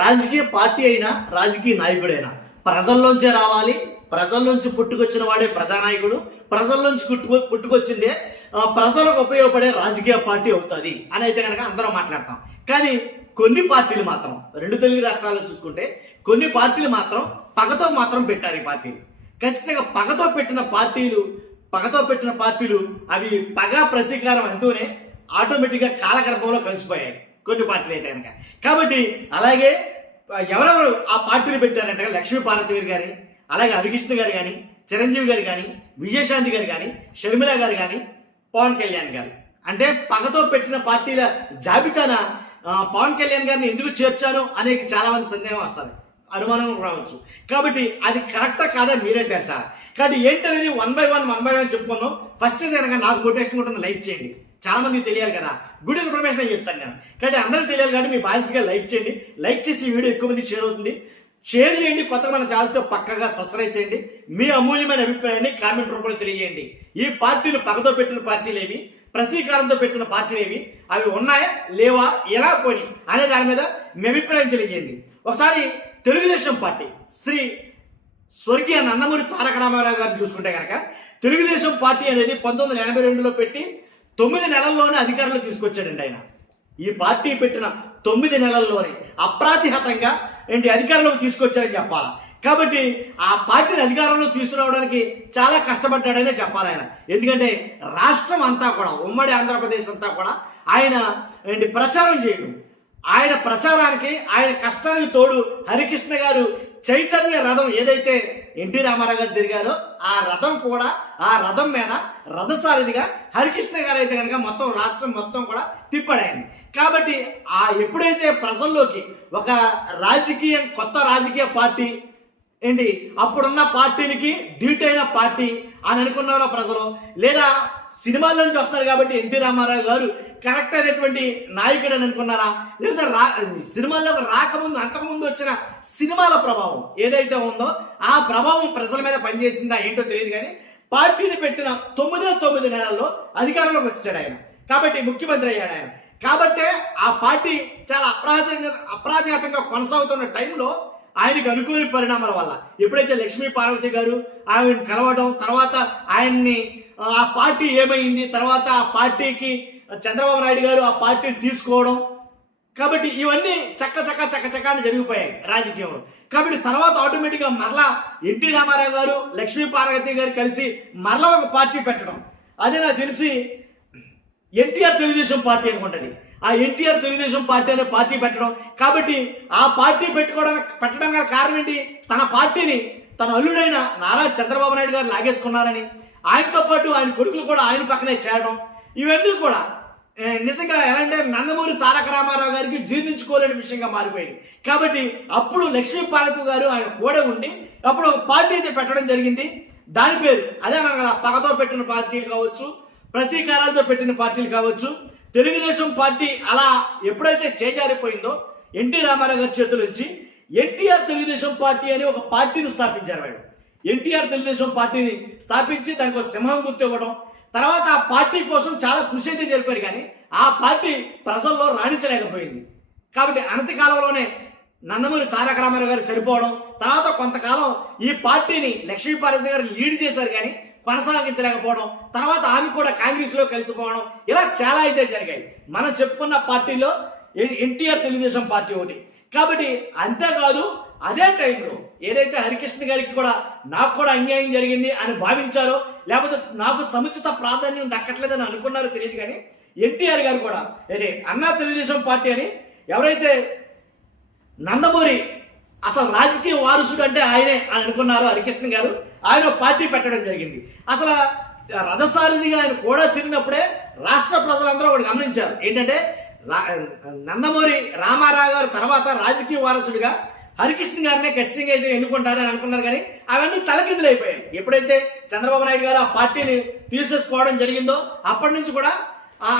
రాజకీయ పార్టీ అయినా రాజకీయ నాయకుడైనా ప్రజల్లోంచే రావాలి. ప్రజల్లోంచి పుట్టుకొచ్చిన వాడే ప్రజానాయకుడు. ప్రజల్లోంచి పుట్టుకొచ్చిందే ప్రజలకు ఉపయోగపడే రాజకీయ పార్టీ అవుతుంది అని అయితే కనుక అందరం మాట్లాడతాం. కానీ కొన్ని పార్టీలు మాత్రం, రెండు తెలుగు రాష్ట్రాల్లో చూసుకుంటే కొన్ని పార్టీలు మాత్రం పగతో మాత్రం పెట్టారు. ఈ పార్టీలు ఖచ్చితంగా పగతో పెట్టిన పార్టీలు అవి పగ ప్రతీకారం అంటూనే ఆటోమేటిక్గా కాలగర్భంలో కలిసిపోయాయి కొన్ని పార్టీలు అయితే కనుక. కాబట్టి అలాగే ఎవరెవరు ఆ పార్టీలు పెట్టారంటే లక్ష్మీపార్వతి గారు కానీ, అలాగే హరికృష్ణ గారు కానీ, చిరంజీవి గారు కానీ, విజయశాంతి గారు కానీ, షర్మిల గారు కానీ, పవన్ కళ్యాణ్ గారు. అంటే పగతో పెట్టిన పార్టీల జాబితాన పవన్ కళ్యాణ్ గారిని ఎందుకు చేర్చాను అనే చాలా మంది సందేహం వస్తుంది, అనుమానం రావచ్చు. కాబట్టి అది కరెక్టా కాదా మీరే తేల్చాలి. కాబట్టి ఏంటనేది వన్ బై వన్ చెప్పుకుందాం. ఫస్ట్ కనుక నాకు మోటివేషన్ ఉంటుంది, లైక్ చేయండి. చాలా మందికి తెలియాలి కదా, గుడ్ ఇన్ఫర్మేషన్ అని చెప్తాను నేను. కాబట్టి అందరికీ తెలియాలి కాబట్టి మీ బాధ్యతగా లైక్ చేయండి. లైక్ చేసి ఈ వీడియో ఎక్కువ మంది షేర్ అవుతుంది. షేర్ చేయండి. కొత్తగా మన ఛానల్తో పక్కగా సబ్స్క్రైబ్ చేయండి. మీ అమూల్యమైన అభిప్రాయాన్ని కామెంట్ రూపంలో తెలియజేయండి. ఈ పార్టీలు పగతో పెట్టిన పార్టీలు ఏవి, ప్రతీకారంతో పెట్టిన పార్టీలు ఏవి, అవి ఉన్నాయా లేవా, ఎలా పోయి అనే దాని మీద మీ అభిప్రాయం తెలియజేయండి. ఒకసారి తెలుగుదేశం పార్టీ శ్రీ స్వర్గీయ నందమూరి తారక రామారావు గారిని చూసుకుంటే కనుక తెలుగుదేశం పార్టీ అనేది 1982లో పెట్టి 9 నెలల్లోనే అధికారంలో తీసుకొచ్చాడండి ఆయన. ఈ పార్టీ పెట్టిన 9 నెలల్లోనే అప్రాతిహతంగా అధికారంలోకి తీసుకొచ్చారని చెప్పాలా. కాబట్టి ఆ పార్టీని అధికారంలో తీసుకురావడానికి చాలా కష్టపడ్డాడనే చెప్పాలి ఆయన. ఎందుకంటే రాష్ట్రం అంతా కూడా, ఉమ్మడి ఆంధ్రప్రదేశ్ అంతా కూడా ఆయన ప్రచారం చేయడం, ఆయన ప్రచారానికి ఆయన కష్టానికి తోడు హరికృష్ణ గారు చైతన్య రథం ఏదైతే ఎన్టీ రామారావు గారు తిరిగారో ఆ రథం కూడా, ఆ రథం మీద రథసారథిగా హరికృష్ణ గారు అయితే కనుక మొత్తం రాష్ట్రం మొత్తం కూడా తిప్పాడాయని. కాబట్టి ఎప్పుడైతే ప్రజల్లోకి ఒక కొత్త రాజకీయ పార్టీ అప్పుడున్న పార్టీలకి ధీటైన పార్టీ అని అనుకున్నారో ప్రజలు, లేదా సినిమాల నుంచి వస్తారు కాబట్టి ఎన్టీ రామారావు గారు కరెక్ట్ అయినటువంటి నాయకుడు అని అనుకున్నారా, లేదా సినిమాల్లోకి రాకముందు అంతకుముందు వచ్చిన సినిమాల ప్రభావం ఏదైతే ఉందో ఆ ప్రభావం ప్రజల మీద పనిచేసిందా ఏంటో తెలియదు. కానీ పార్టీని పెట్టిన 9 నెలల్లో అధికారంలోకి వచ్చాడు ఆయన. కాబట్టి ముఖ్యమంత్రి అయ్యాడు ఆయన. కాబట్టే ఆ పార్టీ చాలా అప్రాధిఘాతంగా కొనసాగుతున్న టైంలో ఆయనకు అనుకోని పరిణామాల వల్ల ఎప్పుడైతే లక్ష్మీ పార్వతి గారు ఆయన కలవడం, తర్వాత ఆయన్ని ఆ పార్టీ ఏమైంది, తర్వాత ఆ పార్టీకి చంద్రబాబు నాయుడు గారు ఆ పార్టీని తీసుకోవడం, కాబట్టి ఇవన్నీ చక్కని జరిగిపోయాయి రాజకీయంలో. కాబట్టి తర్వాత ఆటోమేటిక్గా మరలా ఎన్టీ రామారావు గారు లక్ష్మీ పార్వతి గారు కలిసి మరలా ఒక పార్టీ పెట్టడం, అదే నాకు తెలిసి ఎన్టీఆర్ తెలుగుదేశం పార్టీ అనుకుంటుంది. ఆ ఎన్టీఆర్ తెలుగుదేశం పార్టీ అనే పార్టీ పెట్టడం, కాబట్టి ఆ పార్టీ పెట్టడం గల కారణం ఏంటి, తన పార్టీని తన అల్లుడైన నారా చంద్రబాబు నాయుడు గారు లాగేసుకున్నారని, ఆయనతో పాటు ఆయన కొడుకులు కూడా ఆయన పక్కనే చేరడం, ఇవన్నీ కూడా నిజంగా ఎలా అంటే నందమూరి తారక రామారావు గారికి జీర్ణించుకోలేని విషయంగా మారిపోయింది. కాబట్టి అప్పుడు లక్ష్మీ పార్వతి గారు ఆయన కూడా ఉండి అప్పుడు ఒక పార్టీ అయితే పెట్టడం జరిగింది. దాని పేరు అదే అన్నారు కదా, పగతో పెట్టిన పార్టీలు కావచ్చు, ప్రతీకారాలతో పెట్టిన పార్టీలు కావచ్చు. తెలుగుదేశం పార్టీ అలా ఎప్పుడైతే చేజారిపోయిందో ఎన్టీ రామారావు గారి చేతుల నుంచి ఎన్టీఆర్ తెలుగుదేశం పార్టీ అని ఒక పార్టీని స్థాపించారు. వాళ్ళు ఎన్టీఆర్ తెలుగుదేశం పార్టీని స్థాపించి దానికి ఒక సింహం గుర్తు ఇవ్వడం, తర్వాత ఆ పార్టీ కోసం చాలా కృషి అయితే జరిపారు. కానీ ఆ పార్టీ ప్రజల్లో రాణించలేకపోయింది. కాబట్టి అనతి కాలంలోనే నందమూరి తారక రామారావు గారు చనిపోవడం, తర్వాత కొంతకాలం ఈ పార్టీని లక్ష్మీ పార్వతి గారు లీడ్ చేశారు కానీ కొనసాగించలేకపోవడం, తర్వాత ఆమె కూడా కాంగ్రెస్ లో కలిసిపోవడం, ఇలా చాలా అయితే జరిగాయి. మనం చెప్పుకున్న పార్టీలో ఎన్టీఆర్ తెలుగుదేశం పార్టీ ఒకటి. కాబట్టి అంతేకాదు అదే టైంలో ఏదైతే హరికృష్ణ గారికి కూడా నాకు కూడా అన్యాయం జరిగింది అని భావించారో, లేకపోతే నాకు సముచిత ప్రాధాన్యం దక్కట్లేదని అనుకున్నారో తెలియదు. కానీ ఎన్టీఆర్ గారు కూడా అన్నా తెలుగుదేశం పార్టీ అని ఎవరైతే నందమూరి అసలు రాజకీయ వారసుడు అంటే ఆయనే అని అనుకున్నారు హరికృష్ణ గారు, ఆయన పార్టీ పెట్టడం జరిగింది. అసలు రథసారథిగా ఆయన కూడా తిరిగినప్పుడే రాష్ట్ర ప్రజలందరూ ఒకటి గమనించారు, ఏంటంటే నందమూరి రామారావు గారు తర్వాత రాజకీయ వారసుడిగా హరికృష్ణ గారినే ఖచ్చితంగా అయితే ఎన్నుకుంటారని అనుకున్నారు. కానీ అవన్నీ తలకిందులు అయిపోయాయి. ఎప్పుడైతే చంద్రబాబు నాయుడు గారు ఆ పార్టీని తీసేసుకోవడం జరిగిందో అప్పటి నుంచి కూడా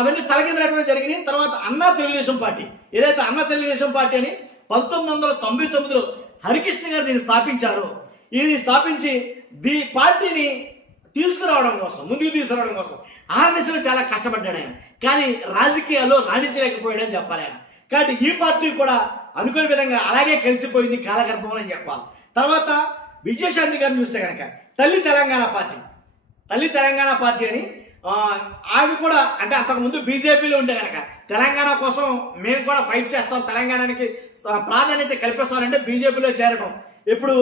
అవన్నీ తలకిందులు జరిగినాయి. తర్వాత అన్నా తెలుగుదేశం పార్టీ ఏదైతే అన్నా తెలుగుదేశం పార్టీ అని 1999లో హరికృష్ణ గారు దీన్ని స్థాపించారు. ఇది స్థాపించి పార్టీని ముందుకు తీసుకురావడం కోసం ఆర్ఎస్ఎస్ చాలా కష్టపడ్డాడు ఆయన. కానీ రాజకీయాల్లో రాణించలేకపోయాడని చెప్పాలి ఆయన. కాబట్టి ఈ పార్టీ కూడా అనుకునే విధంగా అలాగే కలిసిపోయింది కాలగర్భంలో అని చెప్పాలి. తర్వాత విజయశాంతి గారిని చూస్తే కనుక తల్లి తెలంగాణ పార్టీ అని ఆమె కూడా అంటే అంతకుముందు బీజేపీలో ఉంటే కనుక తెలంగాణ కోసం మేము కూడా ఫైట్ చేస్తాం, తెలంగాణకి ప్రాధాన్యత కల్పిస్తామంటే బీజేపీలో చేరడం. ఇప్పుడు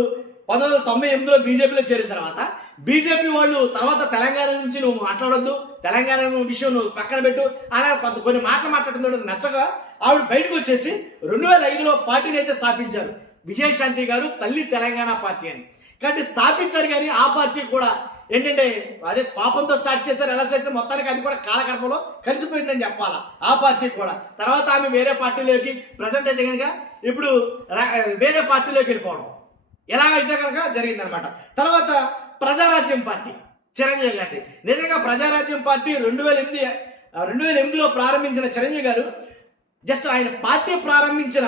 1998లో బీజేపీలో చేరిన తర్వాత బీజేపీ వాళ్ళు తర్వాత తెలంగాణ నుంచి నువ్వు మాట్లాడొద్దు, తెలంగాణ విషయం నువ్వు పక్కన పెట్టు అలా కొన్ని మాటలు మాట్లాడుతుందో నచ్చగా ఆవిడ బయటకు వచ్చేసి 2005లో పార్టీని అయితే స్థాపించారు. విజయశాంతి గారు తల్లి తెలంగాణ పార్టీ అని కాబట్టి స్థాపించారు. కానీ ఆ పార్టీ కూడా ఏంటంటే అదే పాపంతో స్టార్ట్ చేశారు, ఎలా చేశారు, మొత్తానికి అది కూడా కాలగర్భంలో కలిసిపోయిందని చెప్పాలా ఆ పార్టీ కూడా. తర్వాత ఆమె వేరే పార్టీలోకి ప్రజెంట్ అయితే కనుక ఇప్పుడు వేరే పార్టీలోకి వెళ్ళిపోవడం ఎలాగైతే కనుక జరిగిందనమాట. తర్వాత ప్రజారాజ్యం పార్టీ చిరంజీవి గారి నిజంగా ప్రజారాజ్యం పార్టీ 2008లో ప్రారంభించిన చిరంజీవి గారు జస్ట్ ఆయన పార్టీ ప్రారంభించిన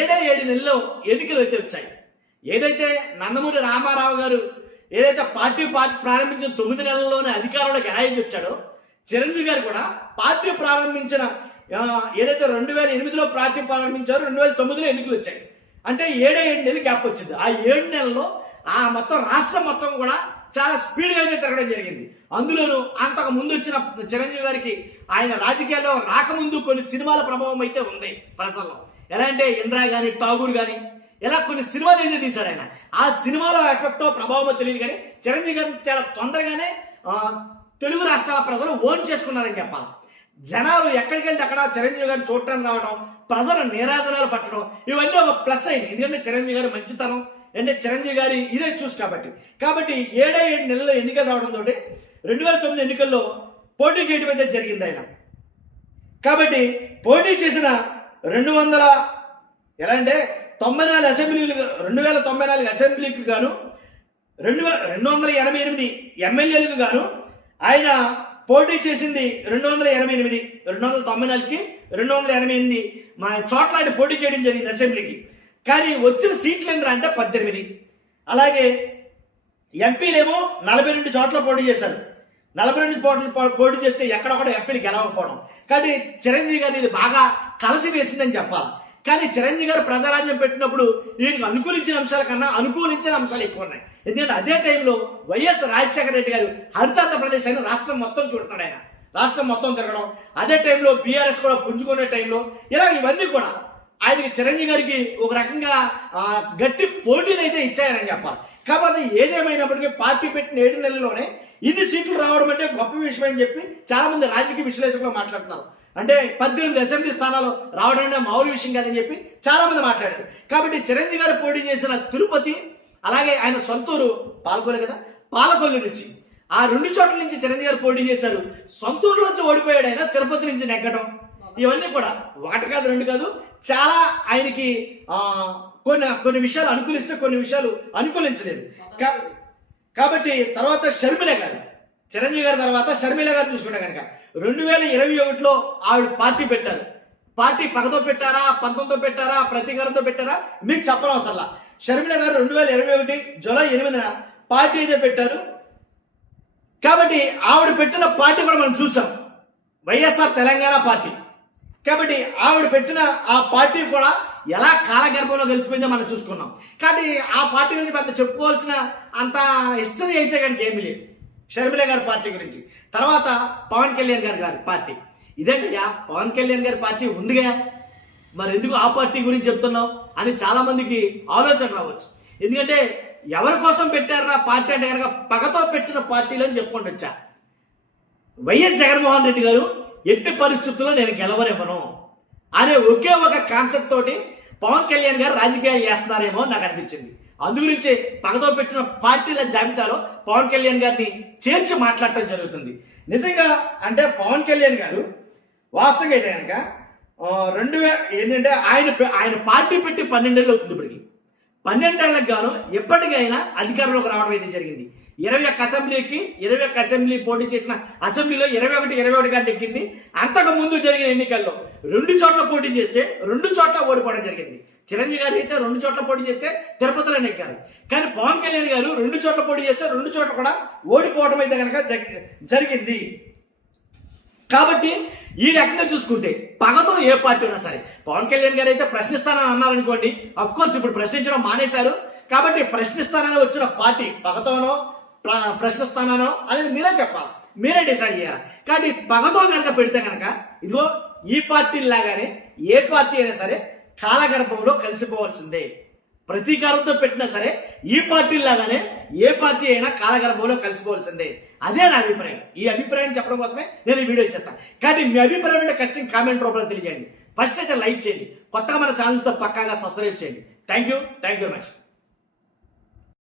7 నెలల్లో ఎన్నికలు అయితే వచ్చాయి. ఏదైతే నందమూరి రామారావు గారు ఏదైతే పార్టీ ప్రారంభించిన 9 నెలల్లోనే అధికారంలోకి ఎలా అయితే వచ్చాడో చిరంజీవి గారు కూడా పార్టీ ప్రారంభించిన ఏదైతే 2008లో పార్టీ ప్రారంభించారో 2009లో ఎన్నికలు వచ్చాయి. అంటే 7 నెలలు గ్యాప్ వచ్చింది. ఆ 7 నెలల్లో ఆ మొత్తం రాష్ట్రం మొత్తం కూడా చాలా స్పీడ్గా అయితే తిరగడం జరిగింది. అందులోనూ అంతకు ముందు వచ్చిన చిరంజీవి గారికి ఆయన రాజకీయాల్లో రాకముందు కొన్ని సినిమాల ప్రభావం అయితే ఉంది ప్రజల్లో. ఎలా అంటే ఇంద్రా కానీ ఠాగూర్ కానీ ఇలా కొన్ని సినిమాలు అయితే తీశాడు ఆయన. ఆ సినిమాలో ఎఫెక్టో ప్రభావమో తెలియదు కానీ చిరంజీవి గారిని చాలా తొందరగానే తెలుగు రాష్ట్రాల ప్రజలు ఓన్ చేసుకున్నారని చెప్పాలి. జనాలు ఎక్కడికి వెళ్తే అక్కడ చిరంజీవి గారిని చూడటానికి రావడం, ప్రజలు నీరాజనాలు పట్టడం ఇవన్నీ ఒక ప్లస్ అయింది. ఎందుకంటే చిరంజీవి గారి మంచితనం అంటే చిరంజీవి గారి ఇదే చూసి కాబట్టి 7 నెలల్లో ఎన్నికలు రావడంతో 2009 ఎన్నికల్లో పోటీ చేయడం అయితే జరిగింది ఆయన. కాబట్టి పోటీ చేసిన 294 అసెంబ్లీలు 2094 అసెంబ్లీకి గాను 288 ఎమ్మెల్యేలకు గాను ఆయన పోటీ చేసింది 288, 294కి 288 మా చోట్ల ఆయన పోటీ చేయడం జరిగింది అసెంబ్లీకి. కానీ వచ్చిన సీట్లు ఏంటంటే అంటే 18. అలాగే ఎంపీలేమో 42 చోట్ల పోటీ చేశారు. 42 చోట్ల పోటీ చేస్తే ఎక్కడొక్కడ ఎంపీలు గెలవకపోవడం. కానీ చిరంజీవి గారిని ఇది బాగా కలిసి వేసిందని చెప్పాలి. కానీ చిరంజీవి గారు ప్రజారాజ్యం పెట్టినప్పుడు ఈయనకు అనుకూలించిన అంశాల కన్నా అనుకూలించిన అంశాలు ఎక్కువ ఉన్నాయి. ఎందుకంటే అదే టైంలో వైఎస్ రాజశేఖర రెడ్డి గారు హరితాంధ్రప్రదేశ్ అని రాష్ట్రం మొత్తం చూడుతున్నాడు ఆయన, రాష్ట్రం మొత్తం తిరగడం. అదే టైంలో బీఆర్ఎస్ కూడా పుంజుకునే టైంలో ఇలా ఇవన్నీ కూడా ఆయనకి చిరంజీవి గారికి ఒక రకంగా గట్టి పోటీని అయితే ఇచ్చాయని చెప్పాలి. కాబట్టి ఏదేమైనప్పటికీ పార్టీ పెట్టిన 7 నెలల్లోనే ఇన్ని సీట్లు రావడం అంటే గొప్ప విషయం అని చెప్పి చాలా మంది రాజకీయ విశ్లేషకులు మాట్లాడుతున్నారు. అంటే 18 అసెంబ్లీ స్థానాలు రావడం అంటే మామూలు విషయం కాదని చెప్పి చాలా మంది మాట్లాడారు. కాబట్టి చిరంజీవి గారు పోటీ చేసిన తిరుపతి అలాగే ఆయన సొంతూరు పాలకొల్లు కదా, పాలకొల్లు నుంచి ఆ 2 చోట్ల నుంచి చిరంజీవి గారు పోటీ చేశారు. సొంతూరులోంచి ఓడిపోయాడు ఆయన, తిరుపతి నుంచి నెగ్గడం. ఇవన్నీ కూడా 1 కాదు 2 కాదు చాలా ఆయనకి కొన్ని విషయాలు అనుకూలిస్తే కొన్ని విషయాలు అనుకూలించలేదు. కాబట్టి తర్వాత షర్మిల గారు, చిరంజీవి గారి తర్వాత షర్మిల గారు చూసుకుంటే కనుక 2021లో ఆవిడ పార్టీ పెట్టారు. పార్టీ పగతో పెట్టారా, పంతంతో పెట్టారా, ప్రతీకారంతో పెట్టారా మీకు చెప్పనవసరంలా. షర్మిల గారు 2021 జూలై 8న పార్టీ అయితే పెట్టారు. కాబట్టి ఆవిడ పెట్టిన పార్టీ కూడా మనం చూసాం, వైఎస్ఆర్ తెలంగాణ పార్టీ. కాబట్టి ఆవిడ పెట్టిన ఆ పార్టీ కూడా ఎలా కాలగర్భంలో కలిసిపోయిందో మనం చూసుకున్నాం. కాబట్టి ఆ పార్టీ గురించి పెద్ద చెప్పుకోవాల్సిన అంత హిస్టరీ అయితే కనుక ఏమీ లేదు షర్మిల గారి పార్టీ గురించి. తర్వాత పవన్ కళ్యాణ్ గారి పార్టీ ఇదేంటయ్యా, పవన్ కళ్యాణ్ గారి పార్టీ ఉందిగా మరి ఎందుకు ఆ పార్టీ గురించి చెప్తున్నావు అని చాలా మందికి ఆలోచన రావచ్చు. ఎందుకంటే ఎవరి కోసం పెట్టారా పార్టీ అంటే కనుక పగతో పెట్టిన పార్టీలు అని చెప్పుకుంటూ వచ్చా. వైఎస్ జగన్మోహన్ రెడ్డి గారు ఎట్టి పరిస్థితుల్లో నేను గెలవనివ్వను అనే ఒకే ఒక కాన్సెప్ట్ తోటి పవన్ కళ్యాణ్ గారు రాజకీయాలు చేస్తున్నారేమో నాకు అనిపించింది. అందుగురించి పగతో పెట్టిన పార్టీల జాబితాలో పవన్ కళ్యాణ్ గారిని చేర్చి మాట్లాడటం జరుగుతుంది. నిజంగా అంటే పవన్ కళ్యాణ్ గారు వాస్తవంగా అయితే కనుక ఏంటంటే ఆయన పార్టీ పెట్టి 12 ఏళ్ళు అవుతుంది. ఇప్పటికి 12 ఏళ్లకు గాను ఎప్పటికైనా అధికారంలోకి రావడం అయితే జరిగింది. 21 అసెంబ్లీ పోటీ చేసిన అసెంబ్లీలో 21 గంట ఎక్కింది. అంతకు ముందు జరిగిన ఎన్నికల్లో 2 చోట్ల పోటీ చేస్తే 2 చోట్ల ఓడిపోవడం జరిగింది. చిరంజీవి గారు అయితే 2 చోట్ల పోటీ చేస్తే తిరుపతిలో నెక్కారు. కానీ పవన్ కళ్యాణ్ గారు 2 చోట్ల పోటీ చేస్తే 2 చోట్ల కూడా ఓడిపోవడం అయితే కనుక జరిగింది. కాబట్టి ఈ రకంగా చూసుకుంటే పగతో ఏ పార్టీ ఉన్నా సరే, పవన్ కళ్యాణ్ గారు అయితే ప్రశ్నిస్తానని అన్నారనుకోండి, అఫ్ కోర్స్ ఇప్పుడు ప్రశ్నించడం మానేశారు. కాబట్టి ప్రశ్నిస్తానని వచ్చిన పార్టీ పగతోనో ప్రశ్నిస్తానో అనేది మీరే చెప్పాలి, మీరే డిసైడ్ చేయాలి. కానీ పగతో కనుక పెడితే కనుక ఇదిగో ఈ పార్టీ లాగానే ఏ పార్టీ అయినా సరే కాలగర్భంలో కలిసిపోవాల్సిందే. ప్రతీకారంతో పెట్టినా సరే ఈ పార్టీ లాగానే ఏ పార్టీ అయినా కాలగర్భంలో కలిసిపోవాల్సిందే. అదే నా అభిప్రాయం. ఈ అభిప్రాయం చెప్పడం కోసమే నేను ఈ వీడియో చేస్తాను. కానీ మీ అభిప్రాయం అంటే ఖచ్చితంగా కామెంట్ రూపంలో తెలియజేయండి. ఫస్ట్ అయితే లైక్ చేయండి, కొత్తగా మన ఛానల్స్తో పక్కాగా సబ్స్క్రైబ్ చేయండి. Thank you very much.